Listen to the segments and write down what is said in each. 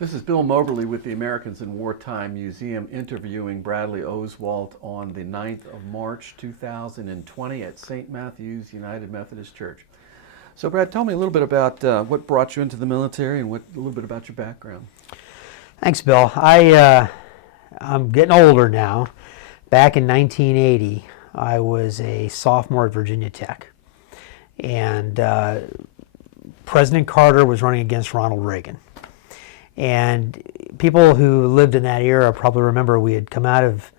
This is Bill Moberly with the Americans in Wartime Museum interviewing Bradley Oswalt on the 9th of March 2020 at St. Matthew's United Methodist Church. So Brad, tell me a little bit about what brought you into the military and a little bit about your background. Thanks, Bill. I'm getting older now. Back in 1980, I was a sophomore at Virginia Tech. And President Carter was running against Ronald Reagan. And people who lived in that era probably remember we had come out of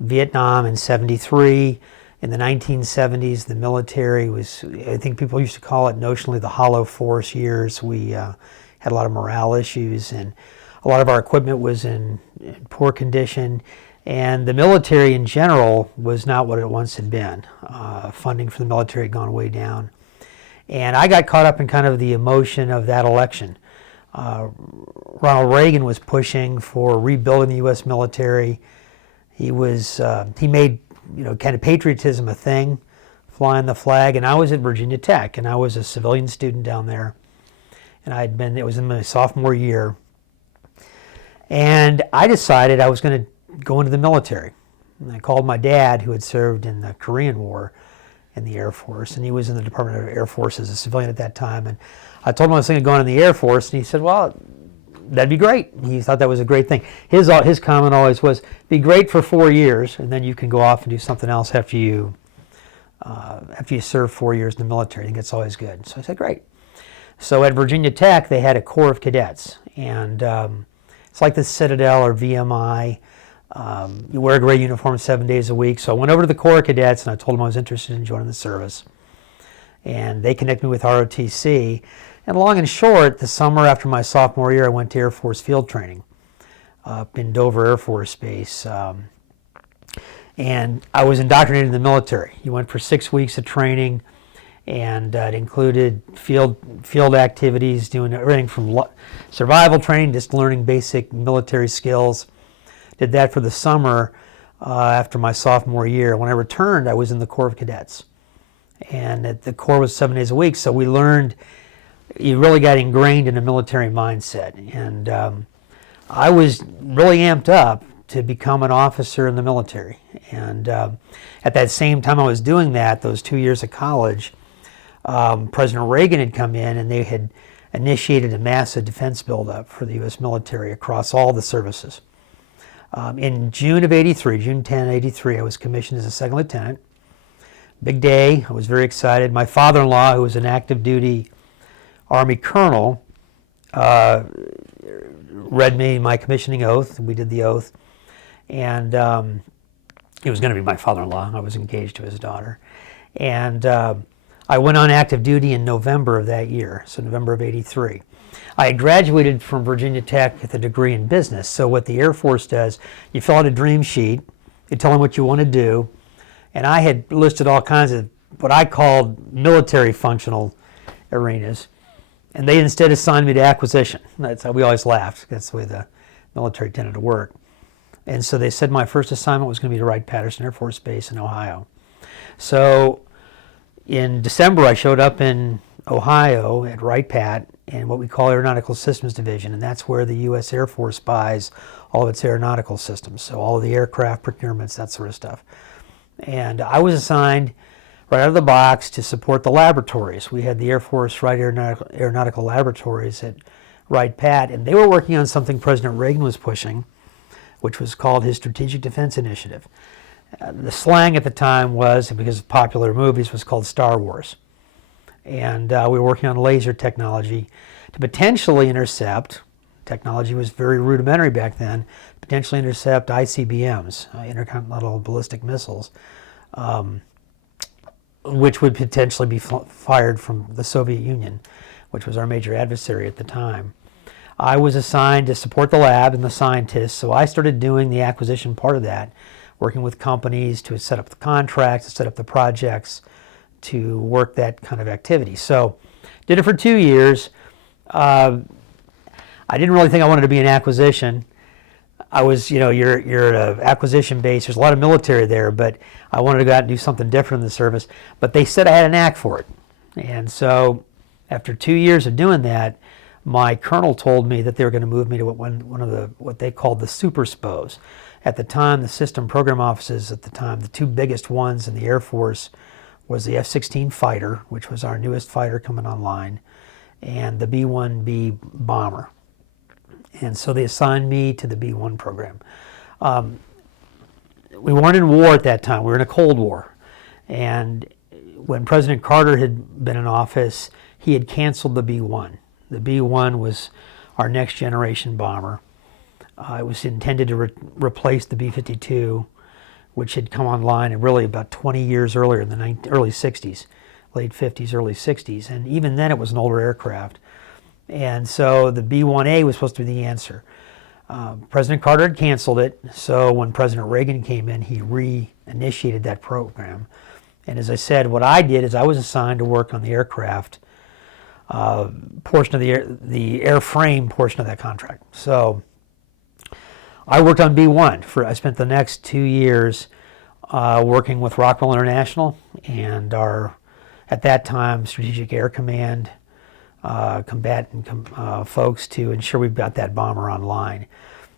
Vietnam in '73. In the 1970s, the military was, I think people used to call it notionally the hollow force years. We had a lot of morale issues, and a lot of our equipment was in poor condition. And the military in general was not what it once had been. Funding for the military had gone way down. And I got caught up in kind of the emotion of that election. Ronald Reagan was pushing for rebuilding the U.S. military. He made, kind of patriotism a thing, flying the flag. And I was at Virginia Tech, and I was a civilian student down there. And it was in my sophomore year. And I decided I was going to go into the military. And I called my dad, who had served in the Korean War in the Air Force, and he was in the Department of Air Force as a civilian at that time. And I told him I was thinking of going in the Air Force, and he said, well, that'd be great. He thought that was a great thing. His comment always was, be great for 4 years, and then you can go off and do something else after you serve 4 years in the military. I think that's always good. So I said, great. So at Virginia Tech, they had a Corps of Cadets, and it's like the Citadel or VMI. You wear a gray uniform 7 days a week. So I went over to the Corps of Cadets, and I told them I was interested in joining the service. And they connected me with ROTC. And long and short, the summer after my sophomore year, I went to Air Force field training up in Dover Air Force Base. And I was indoctrinated in the military. You went for 6 weeks of training, and it included field activities, doing everything from survival training, just learning basic military skills. Did that for the summer after my sophomore year. When I returned, I was in the Corps of Cadets. And the Corps was 7 days a week, so we learned, you really got ingrained in a military mindset. And I was really amped up to become an officer in the military. And at that same time I was doing that, those 2 years of college, President Reagan had come in, and they had initiated a massive defense buildup for the U.S. military across all the services. In June of '83, June 10, '83, I was commissioned as a second lieutenant. Big day. I was very excited. My father-in-law, who was an active duty Army colonel, read me my commissioning oath. We did the oath. And it was going to be my father-in-law. I was engaged to his daughter. And I went on active duty in November of that year, so November of '83. I had graduated from Virginia Tech with a degree in business. So what the Air Force does, you fill out a dream sheet, you tell them what you want to do, and I had listed all kinds of what I called military functional arenas, and they instead assigned me to acquisition. That's how we always laughed. That's the way the military tended to work. And so they said my first assignment was going to be to Wright-Patterson Air Force Base in Ohio. So in December, I showed up in Ohio at Wright-Pat in what we call Aeronautical Systems Division, and that's where the U.S. Air Force buys all of its aeronautical systems, so all of the aircraft procurements, that sort of stuff. And I was assigned right out of the box to support the laboratories. We had the Air Force Wright Aeronautical Laboratories at Wright-Pat, and they were working on something President Reagan was pushing, which was called his Strategic Defense Initiative. The slang at the time was, because of popular movies, was called Star Wars. And we were working on laser technology to potentially intercept, technology was very rudimentary back then, potentially intercept ICBMs, intercontinental ballistic missiles, which would potentially be fired from the Soviet Union, which was our major adversary at the time. I was assigned to support the lab and the scientists, so I started doing the acquisition part of that, working with companies to set up the contracts, to set up the projects, to work that kind of activity. So did it for 2 years. I didn't really think I wanted to be in acquisition. I was, you're at an acquisition base. There's a lot of military there, but I wanted to go out and do something different in the service. But they said I had a knack for it. And so after 2 years of doing that, my colonel told me that they were going to move me to one of the what they called the super SPOs. At the time, the system program offices at the time, the two biggest ones in the Air Force was the F-16 fighter, which was our newest fighter coming online, and the B-1B bomber. And so they assigned me to the B-1 program. We weren't in war at that time. We were in a Cold War. And when President Carter had been in office, he had canceled the B-1. The B-1 was our next generation bomber. It was intended to replace the B-52, which had come online really about 20 years earlier in the early 60s, late 50s, early 60s. And even then it was an older aircraft. And so the B-1A was supposed to be the answer. President Carter had canceled it, so when President Reagan came in, he reinitiated that program. And as I said, what I did is I was assigned to work on the aircraft portion of the airframe portion of that contract. So I worked on B-1. I spent the next 2 years working with Rockwell International and our, at that time, Strategic Air Command combatant folks to ensure we've got that bomber online.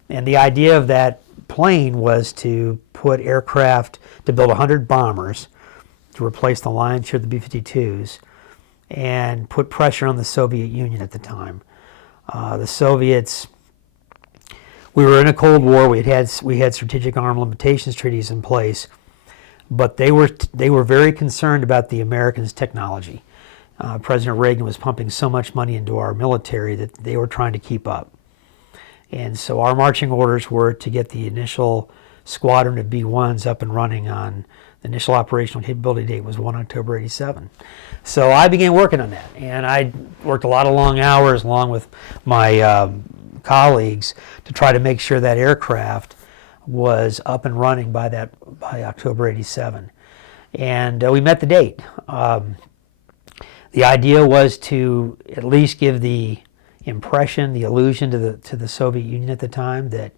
And the idea of that plane was to put aircraft, to build 100 bombers to replace the lion's share of the B-52s and put pressure on the Soviet Union at the time. The Soviets, we were in a Cold War, we had strategic arm limitations treaties in place, but they were very concerned about the Americans' technology. President Reagan was pumping so much money into our military that they were trying to keep up. And so our marching orders were to get the initial squadron of B-1s up and running on the initial operational capability date was 1 October 87. So I began working on that, and I worked a lot of long hours along with my colleagues to try to make sure that aircraft was up and running by October 87. And we met the date. The idea was to at least give the impression, the illusion to the Soviet Union at the time that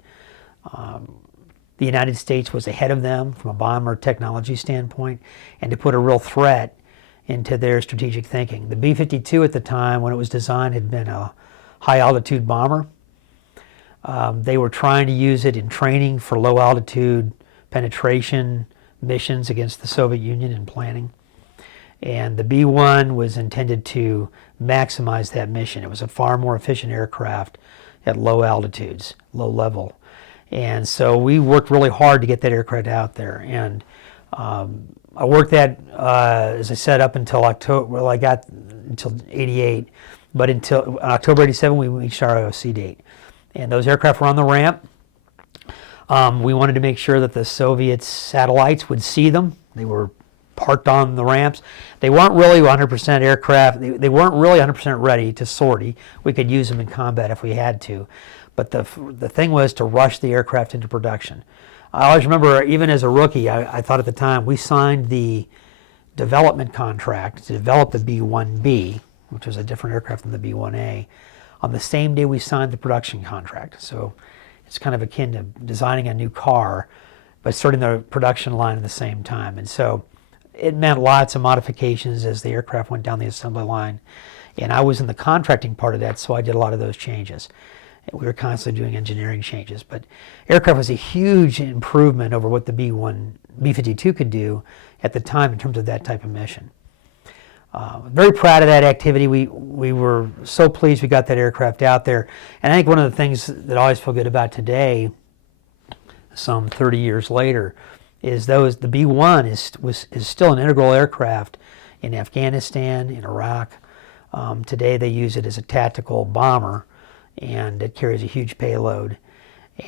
the United States was ahead of them from a bomber technology standpoint, and to put a real threat into their strategic thinking. The B-52 at the time, when it was designed, had been a high-altitude bomber. They were trying to use it in training for low-altitude penetration missions against the Soviet Union in planning. And the B-1 was intended to maximize that mission. It was a far more efficient aircraft at low altitudes, low level. And so we worked really hard to get that aircraft out there. And I worked that, as I said, up until October, well, I got until 88. But until October 87, we reached our IOC date. And those aircraft were on the ramp. We wanted to make sure that the Soviet satellites would see them. They were parked on the ramps. They weren't really 100% aircraft. They weren't really 100% ready to sortie. We could use them in combat if we had to. But the thing was to rush the aircraft into production. I always remember, even as a rookie, I thought at the time, we signed the development contract to develop the B-1B, which was a different aircraft than the B-1A, on the same day we signed the production contract. So it's kind of akin to designing a new car, but starting the production line at the same time. And so it meant lots of modifications as the aircraft went down the assembly line. And I was in the contracting part of that, so I did a lot of those changes. We were constantly doing engineering changes. But aircraft was a huge improvement over what the B-52 could do at the time in terms of that type of mission. Very proud of that activity. We were so pleased we got that aircraft out there. And I think one of the things that I always feel good about today, some 30 years later, is the B-1 is still an integral aircraft in Afghanistan, in Iraq. Today they use it as a tactical bomber, and it carries a huge payload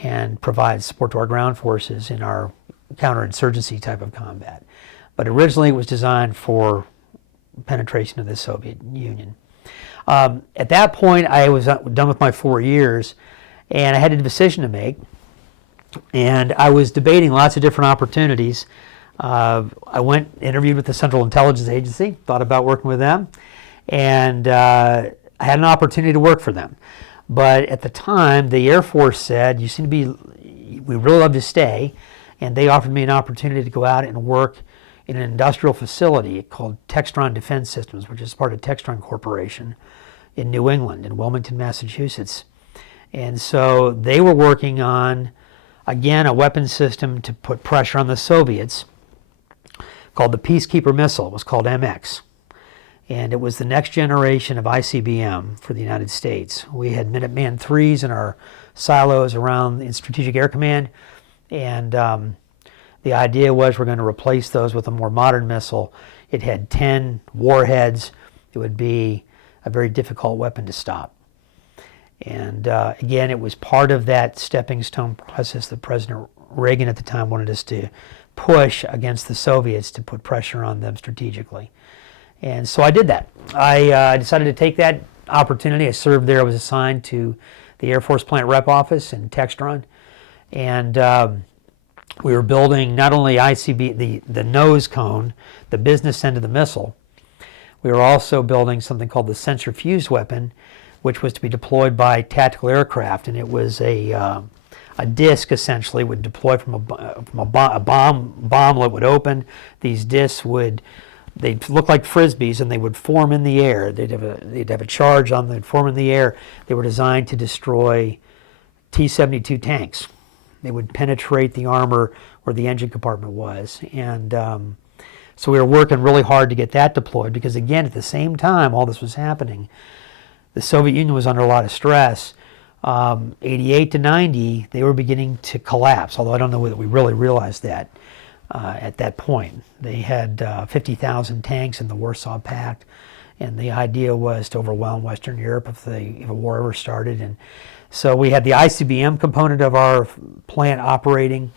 and provides support to our ground forces in our counterinsurgency type of combat. But originally it was designed for penetration of the Soviet Union. At that point, I was done with my 4 years, and I had a decision to make. And I was debating lots of different opportunities. I interviewed with the Central Intelligence Agency, thought about working with them, and I had an opportunity to work for them. But at the time, the Air Force said, we really love to stay, and they offered me an opportunity to go out and work in an industrial facility called Textron Defense Systems, which is part of Textron Corporation in New England, in Wilmington, Massachusetts. And so they were working on, again, a weapon system to put pressure on the Soviets called the Peacekeeper missile. It was called MX. And it was the next generation of ICBM for the United States. We had Minuteman IIIs in our silos around in Strategic Air Command. And the idea was we're going to replace those with a more modern missile. It had 10 warheads. It would be a very difficult weapon to stop. And again, it was part of that stepping stone process that President Reagan at the time wanted us to push against the Soviets to put pressure on them strategically. And so I did that. I decided to take that opportunity. I served there. I was assigned to the Air Force Plant Rep Office in Textron. And we were building not only ICB, the nose cone, the business end of the missile, we were also building something called the sensor fused weapon, which was to be deployed by tactical aircraft. And it was a disc, essentially, would deploy from a bomblet would open. These discs they'd look like frisbees, and they would form in the air. They'd have a charge on them, they'd form in the air. They were designed to destroy T-72 tanks. They would penetrate the armor where the engine compartment was. And so we were working really hard to get that deployed because, again, at the same time all this was happening, the Soviet Union was under a lot of stress. 88 to 90, they were beginning to collapse, although I don't know that we really realized that at that point. They had 50,000 tanks in the Warsaw Pact, and the idea was to overwhelm Western Europe if a war ever started. And so we had the ICBM component of our plant operating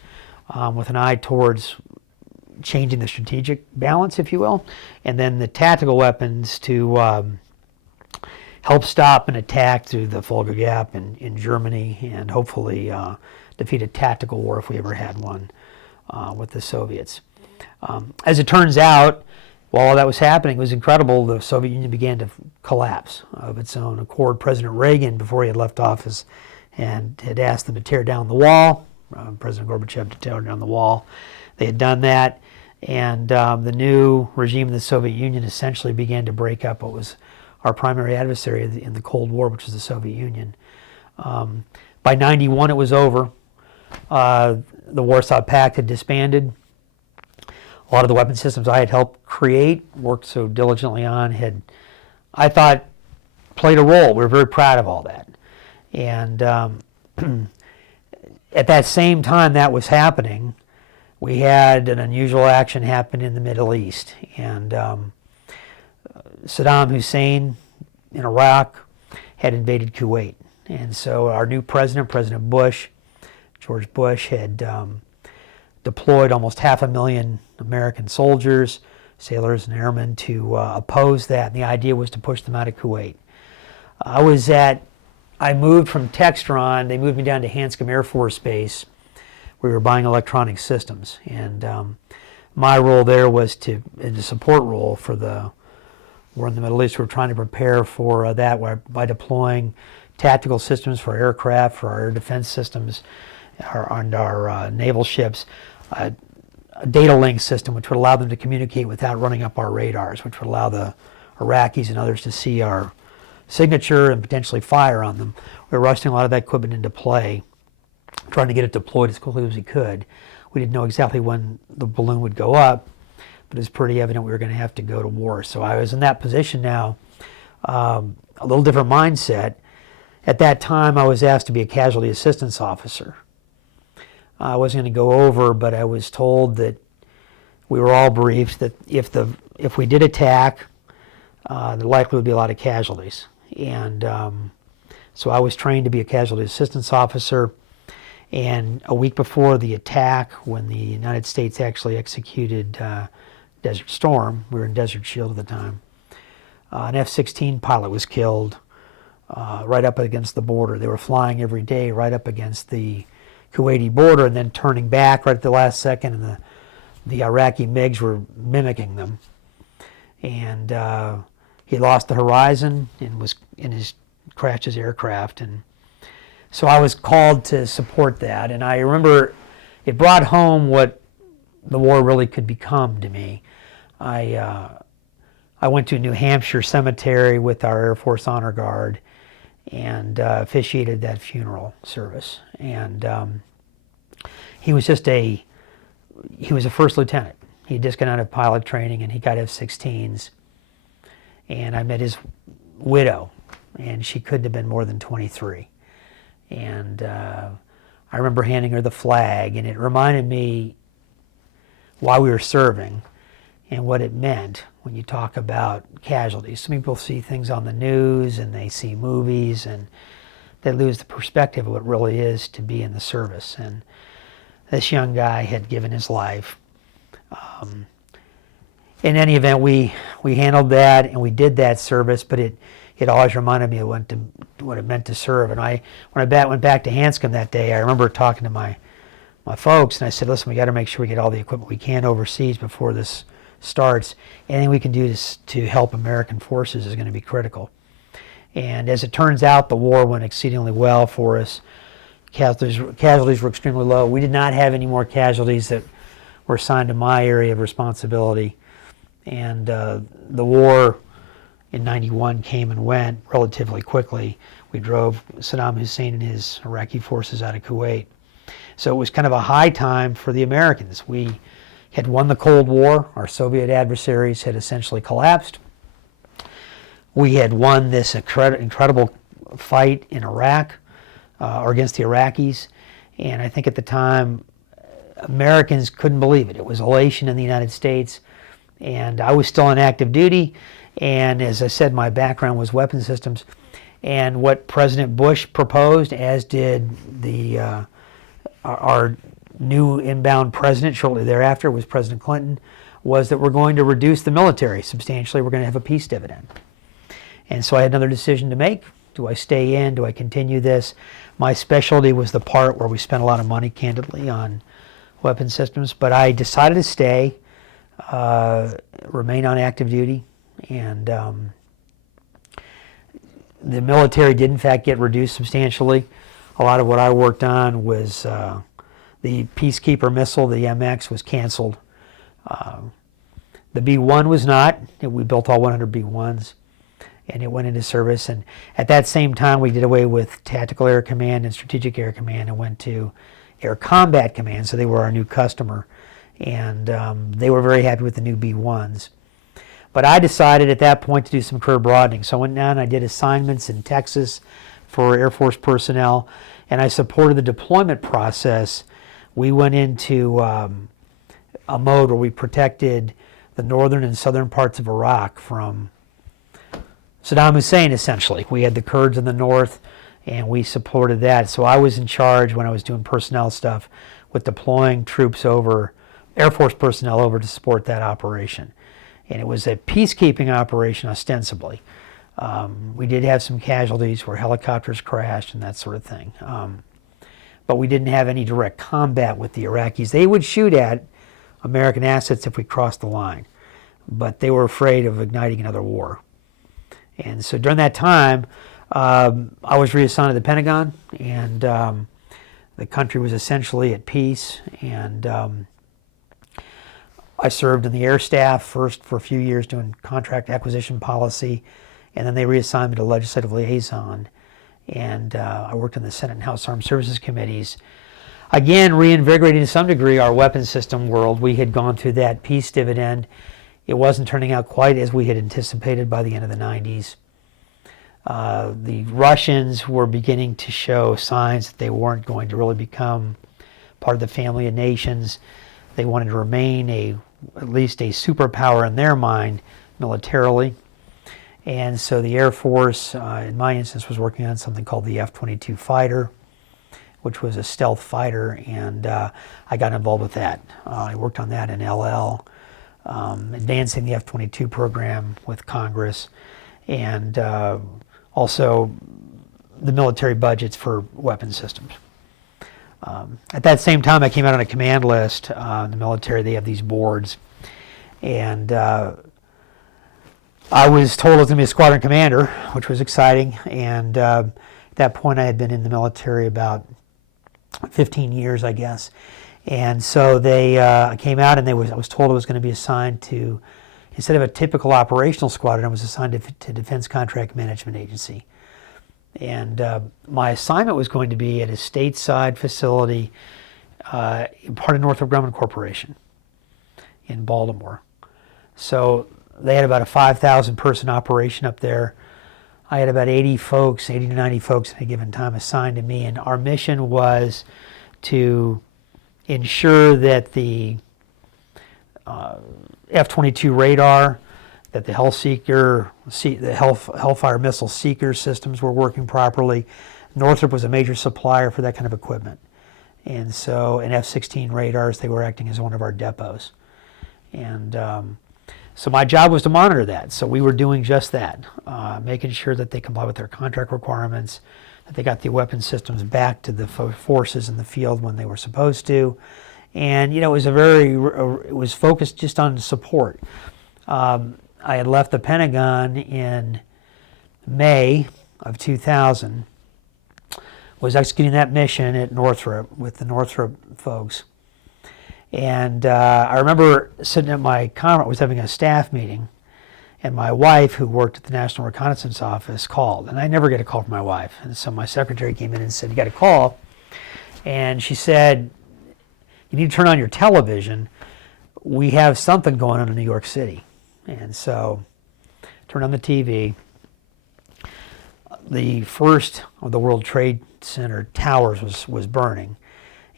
with an eye towards changing the strategic balance, if you will, and then the tactical weapons to help stop an attack through the Volga Gap in Germany and hopefully defeat a tactical war if we ever had one with the Soviets. As it turns out, while all that was happening, it was incredible. The Soviet Union began to collapse of its own accord. President Reagan, before he had left office, and had asked them to tear down the wall, President Gorbachev to tear down the wall. They had done that, and the new regime in the Soviet Union essentially began to break up what was our primary adversary in the Cold War, which was the Soviet Union. By 91, it was over. The Warsaw Pact had disbanded. A lot of the weapon systems I had helped create, worked so diligently on, had, I thought, played a role. We were very proud of all that. And at that same time that was happening, we had an unusual action happen in the Middle East. And Saddam Hussein in Iraq had invaded Kuwait. And so our new president, President Bush, George Bush, had deployed almost 500,000 American soldiers, sailors and airmen to oppose that. And the idea was to push them out of Kuwait. I moved from Textron. They moved me down to Hanscom Air Force Base. We were buying electronic systems. And my role there was in a support role for the war in the Middle East. We were trying to prepare for that by deploying tactical systems for aircraft, for our air defense systems, and our naval ships, a data link system which would allow them to communicate without running up our radars, which would allow the Iraqis and others to see our signature and potentially fire on them. We were rushing a lot of that equipment into play, trying to get it deployed as quickly as we could. We didn't know exactly when the balloon would go up, but it was pretty evident we were going to have to go to war. So I was in that position now, a little different mindset. At that time, I was asked to be a casualty assistance officer. I wasn't going to go over, but I was told that we were all briefed that if we did attack, there likely would be a lot of casualties. And so I was trained to be a casualty assistance officer. And a week before the attack, when the United States actually executed Desert Storm, we were in Desert Shield at the time, an F-16 pilot was killed right up against the border. They were flying every day right up against the Kuwaiti border and then turning back right at the last second, and the Iraqi MiGs were mimicking them. And he lost the horizon and crashed his aircraft. And so I was called to support that. And I remember it brought home what the war really could become to me. I I went to New Hampshire Cemetery with our Air Force Honor Guard and officiated that funeral service. And he was a first lieutenant. He had just got out of pilot training, and he got F-16s. And I met his widow, and she couldn't have been more than 23. And I remember handing her the flag, and it reminded me why we were serving and what it meant when you talk about casualties. Some people see things on the news and they see movies and they lose the perspective of what it really is to be in the service. And this young guy had given his life. In any event, we handled that and we did that service, but it always reminded me of what it meant to serve. And when I went back to Hanscom that day, I remember talking to my folks, and I said, listen, we got to make sure we get all the equipment we can overseas before this starts. Anything we can do to help American forces is going to be critical. And as it turns out, the war went exceedingly well for us. Casualties were extremely low. We did not have any more casualties that were assigned to my area of responsibility. And the war in '91 came and went relatively quickly. We drove Saddam Hussein and his Iraqi forces out of Kuwait. So it was kind of a high time for the Americans. We had won the Cold War. Our Soviet adversaries had essentially collapsed. We had won this incredible fight in Iraq or against the Iraqis. And I think at the time, Americans couldn't believe it. It was elation in the United States. And I was still on active duty. And as I said, my background was weapons systems. And what President Bush proposed, as did our new inbound president shortly thereafter, was President Clinton, was that we're going to reduce the military substantially. We're going to have a peace dividend. And so I had another decision to make. Do I stay in? Do I continue this? My specialty was the part where we spent a lot of money, candidly, on weapon systems. But I decided to stay, remain on active duty. And the military did, in fact, get reduced substantially. A lot of what I worked on was the Peacekeeper missile, the MX, was canceled. The B-1 was not. We built all 100 B-1s, and it went into service. And at that same time, we did away with Tactical Air Command and Strategic Air Command and went to Air Combat Command, so they were our new customer. And they were very happy with the new B-1s. But I decided at that point to do some career broadening. So I went down and I did assignments in Texas for Air Force personnel, and I supported the deployment process. We went into a mode where we protected the northern and southern parts of Iraq from Saddam Hussein, essentially. We had the Kurds in the north, and we supported that. So I was in charge when I was doing personnel stuff with deploying troops over, Air Force personnel over to support that operation. And it was a peacekeeping operation, ostensibly. We did have some casualties where helicopters crashed and that sort of thing. But we didn't have any direct combat with the Iraqis. They would shoot at American assets if we crossed the line, but they were afraid of igniting another war. And so during that time, I was reassigned to the Pentagon, and the country was essentially at peace. And I served in the Air Staff first for a few years doing contract acquisition policy, and then they reassigned me to legislative liaison. And I worked in the Senate and House Armed Services Committees. Again, reinvigorating to some degree our weapons system world. We had gone through that peace dividend. It wasn't turning out quite as we had anticipated by the end of the 90s. The Russians were beginning to show signs that they weren't going to really become part of the family of nations. They wanted to remain at least a superpower in their mind militarily. And so the Air Force, in my instance, was working on something called the F-22 fighter, which was a stealth fighter, and I got involved with that. I worked on that in LL, advancing the F-22 program with Congress, and also the military budgets for weapons systems. At that same time, I came out on a command list. In the military, they have these boards, and I was told I was going to be a squadron commander, which was exciting. And at that point, I had been in the military about 15 years, I guess. And so they came out, and I was told I was going to be assigned to instead of a typical operational squadron, I was assigned to Defense Contract Management Agency. And my assignment was going to be at a stateside facility, part of Northrop Grumman Corporation in Baltimore. So they had about a 5,000 person operation up there. I had about 80 to 90 folks at a given time assigned to me, and our mission was to ensure that the F-22 radar, that the Hellfire missile seeker systems were working properly. Northrop was a major supplier for that kind of equipment. And so, in F-16 radars, they were acting as one of our depots. And so my job was to monitor that. So we were doing just that, making sure that they comply with their contract requirements, that they got the weapon systems back to the forces in the field when they were supposed to. And, it was focused just on support. I had left the Pentagon in May of 2000, was executing that mission at Northrop with the Northrop folks. And I remember sitting at my conference, was having a staff meeting, and my wife, who worked at the National Reconnaissance Office, called. And I never get a call from my wife. And so my secretary came in and said, "You got a call." And she said, "You need to turn on your television. We have something going on in New York City." And so turned on the TV. The first of the World Trade Center towers was burning.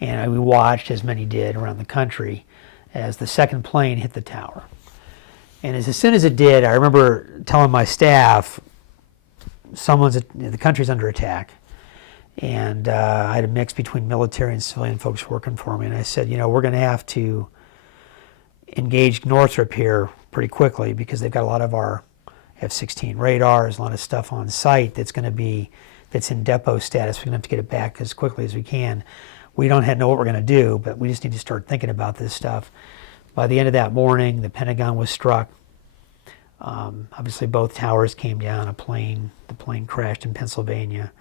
And we watched, as many did around the country, as the second plane hit the tower. And as soon as it did, I remember telling my staff, the country's under attack. And I had a mix between military and civilian folks working for me. And I said, we're going to have to engage Northrop here pretty quickly, because they've got a lot of our F-16 radars, a lot of stuff on site that's in depot status. We're going to have to get it back as quickly as we can. We don't know what we're going to do, but we just need to start thinking about this stuff. By the end of that morning, the Pentagon was struck. Obviously, both towers came down. The plane crashed in Pennsylvania,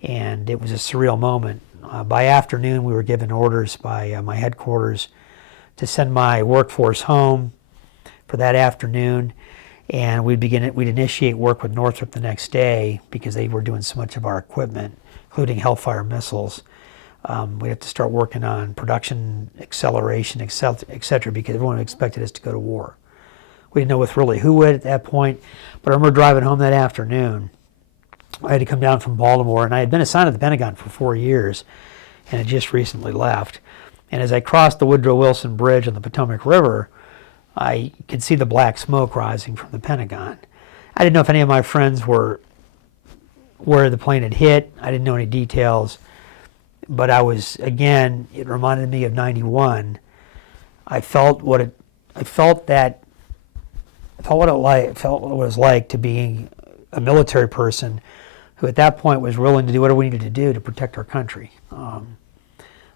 and it was a surreal moment. By afternoon, we were given orders by my headquarters to send my workforce home for that afternoon, and we'd initiate work with Northrop the next day, because they were doing so much of our equipment, including Hellfire missiles. We'd have to start working on production acceleration, et cetera, because everyone expected us to go to war. We didn't know really who would at that point, but I remember driving home that afternoon. I had to come down from Baltimore, and I had been assigned to the Pentagon for 4 years, and had just recently left. And as I crossed the Woodrow Wilson Bridge on the Potomac River, I could see the black smoke rising from the Pentagon. I didn't know if any of my friends were where the plane had hit. I didn't know any details. But it reminded me of 91. I felt what it was like to be a military person who at that point was willing to do whatever we needed to do to protect our country.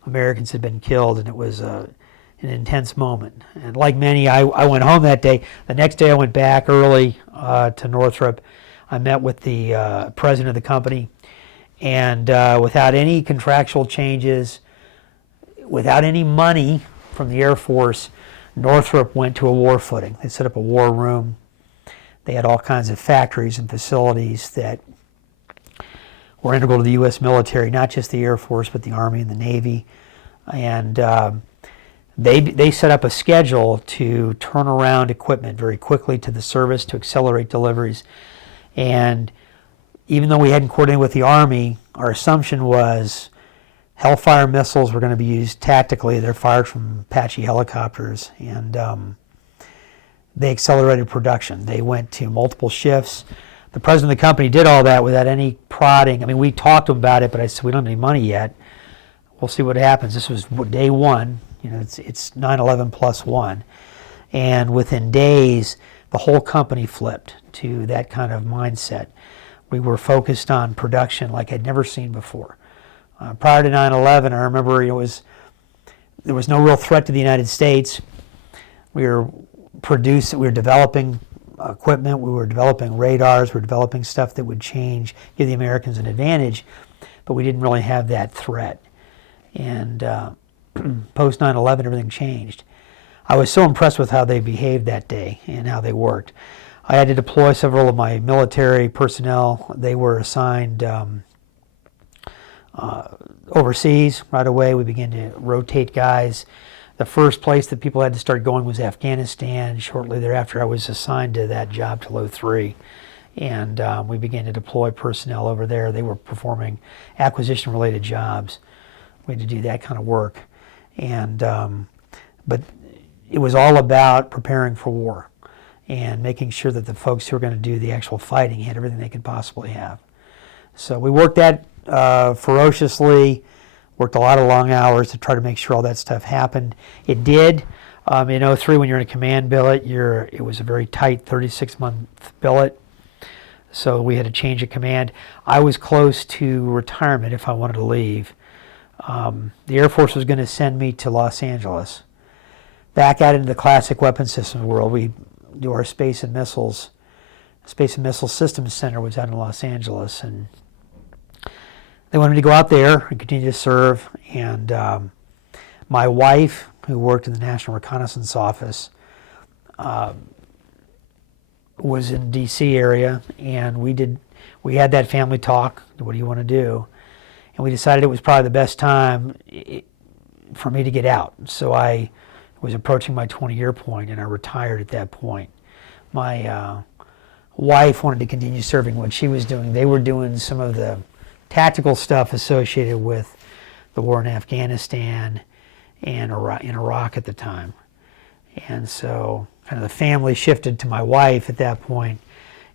Americans had been killed, and it was an intense moment. And like many, I went home that day. The next day I went back early to Northrop. I met with the president of the company, and without any contractual changes, without any money from the Air Force, Northrop went to a war footing. They set up a war room. They had all kinds of factories and facilities that were integral to the U.S. military, not just the Air Force, but the Army and the Navy. And they set up a schedule to turn around equipment very quickly to the service, to accelerate deliveries. And even though we hadn't coordinated with the Army, our assumption was Hellfire missiles were going to be used tactically. They're fired from Apache helicopters, and they accelerated production. They went to multiple shifts. The president of the company did all that without any prodding. I mean, we talked to him about it, but I said, we don't have any money yet. We'll see what happens. This was day one. It's 9/11 plus one. And within days, the whole company flipped to that kind of mindset. We were focused on production like I'd never seen before. Prior to 9/11, I remember there was no real threat to the United States. We were developing equipment, we were developing radars, we were developing stuff that would give the Americans an advantage, but we didn't really have that threat. And post 9/11, everything changed. I was so impressed with how they behaved that day and how they worked. I had to deploy several of my military personnel. They were assigned overseas right away. We began to rotate guys. The first place that people had to start going was Afghanistan. Shortly thereafter, I was assigned to that job to Low 3. And we began to deploy personnel over there. They were performing acquisition-related jobs. We had to do that kind of work. And but it was all about preparing for war and making sure that the folks who were going to do the actual fighting had everything they could possibly have. So we worked that ferociously, worked a lot of long hours to try to make sure all that stuff happened. It did. In 03, when you're in a command billet, it was a very tight 36-month billet. So we had to change a command. I was close to retirement if I wanted to leave. The Air Force was going to send me to Los Angeles. Back out into the classic weapon systems world, we do our Space and Missile Systems Center was out in Los Angeles, and they wanted me to go out there and continue to serve. And my wife, who worked in the National Reconnaissance Office, was in D.C. area, and we had that family talk. What do you want to do? And we decided it was probably the best time for me to get out. So I was approaching my 20-year point, and I retired at that point. My wife wanted to continue serving what she was doing. They were doing some of the tactical stuff associated with the war in Afghanistan and in Iraq at the time. And so kind of the family shifted to my wife at that point,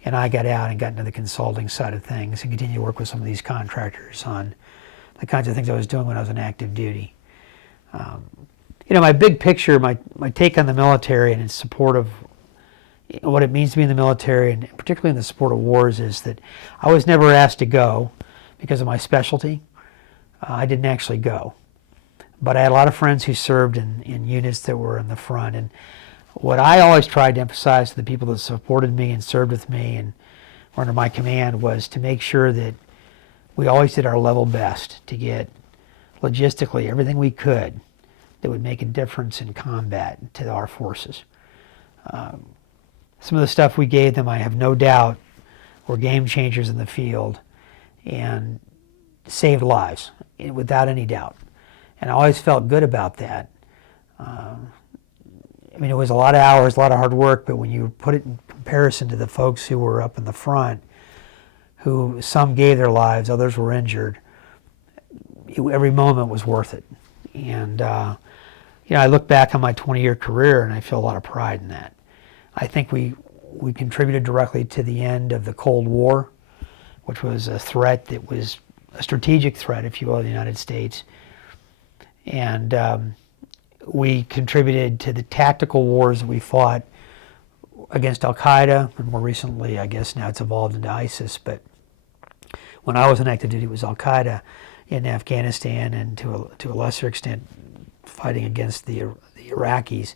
and I got out and got into the consulting side of things and continued to work with some of these contractors on the kinds of things I was doing when I was on active duty. My big picture, my take on the military and its support of what it means to be in the military, and particularly in the support of wars, is that I was never asked to go because of my specialty. I didn't actually go. But I had a lot of friends who served in units that were in the front. And what I always tried to emphasize to the people that supported me and served with me and were under my command was to make sure that we always did our level best to get logistically everything we could that would make a difference in combat to our forces. Some of the stuff we gave them, I have no doubt, were game changers in the field and saved lives, without any doubt. And I always felt good about that. It was a lot of hours, a lot of hard work, but when you put it in comparison to the folks who were up in the front, who some gave their lives, others were injured, every moment was worth it. And I look back on my 20-year career and I feel a lot of pride in that. I think we contributed directly to the end of the Cold War, which was a threat that was a strategic threat, if you will, of the United States. And we contributed to the tactical wars that we fought against Al-Qaeda, and more recently, I guess now it's evolved into ISIS, but when I was on active duty, it was Al-Qaeda in Afghanistan, and to a lesser extent, fighting against the Iraqis.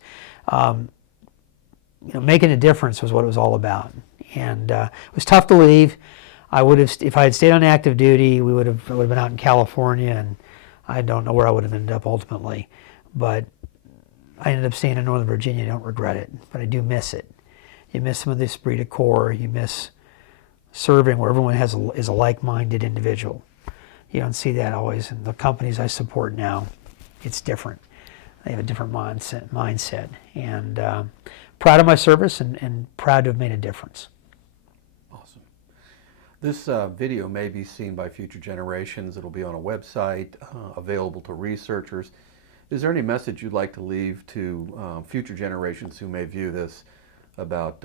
Making a difference was what it was all about. And it was tough to leave. I would have, if I had stayed on active duty, I would have been out in California, and I don't know where I would have ended up ultimately. But I ended up staying in Northern Virginia. I don't regret it, but I do miss it. You miss some of the esprit de corps. You miss serving where everyone is a like-minded individual. You don't see that always in the companies I support now. It's different. They have a different mindset. And proud of my service and proud to have made a difference. Awesome. This video may be seen by future generations. It'll be on a website available to researchers. Is there any message you'd like to leave to future generations who may view this about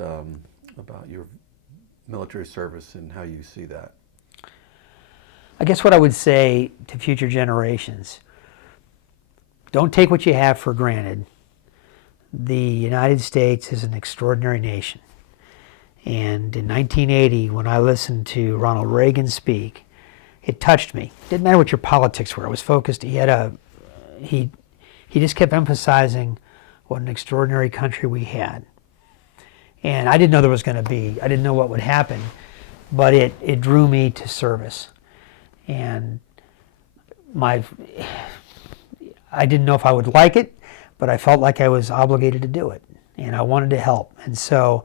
your military service and how you see that? I guess what I would say to future generations, don't take what you have for granted. The United States is an extraordinary nation. And in 1980, when I listened to Ronald Reagan speak, it touched me. It didn't matter what your politics were. I was focused. He just kept emphasizing what an extraordinary country we had. And I didn't know there was going to be, I didn't know what would happen, but it drew me to service. And I didn't know if I would like it, but I felt like I was obligated to do it, and I wanted to help. And so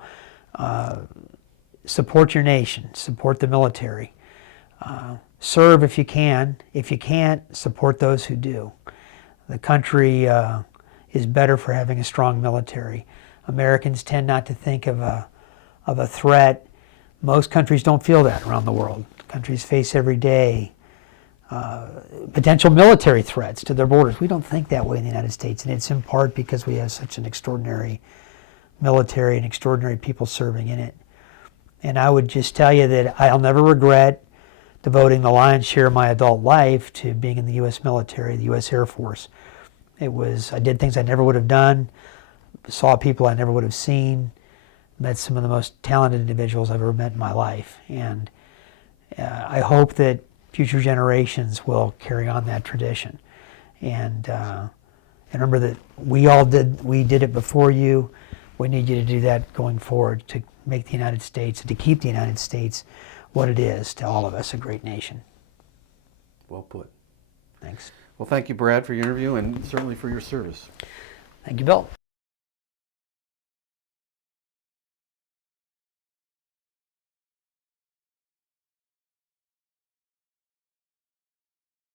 support your nation, support the military. Serve if you can. If you can't, support those who do. The country is better for having a strong military. Americans tend not to think of a threat. Most countries don't feel that around the world. Countries face every day potential military threats to their borders. We don't think that way in the United States, and it's in part because we have such an extraordinary military and extraordinary people serving in it. And I would just tell you that I'll never regret devoting the lion's share of my adult life to being in the U.S. military, the U.S. Air Force. I did things I never would have done, saw people I never would have seen, met some of the most talented individuals I've ever met in my life. And I hope that future generations will carry on that tradition. And remember that we did it before you. We need you to do that going forward to make the United States, to keep the United States what it is to all of us, a great nation. Well put. Thanks. Well, thank you, Brad, for your interview and certainly for your service. Thank you, Bill.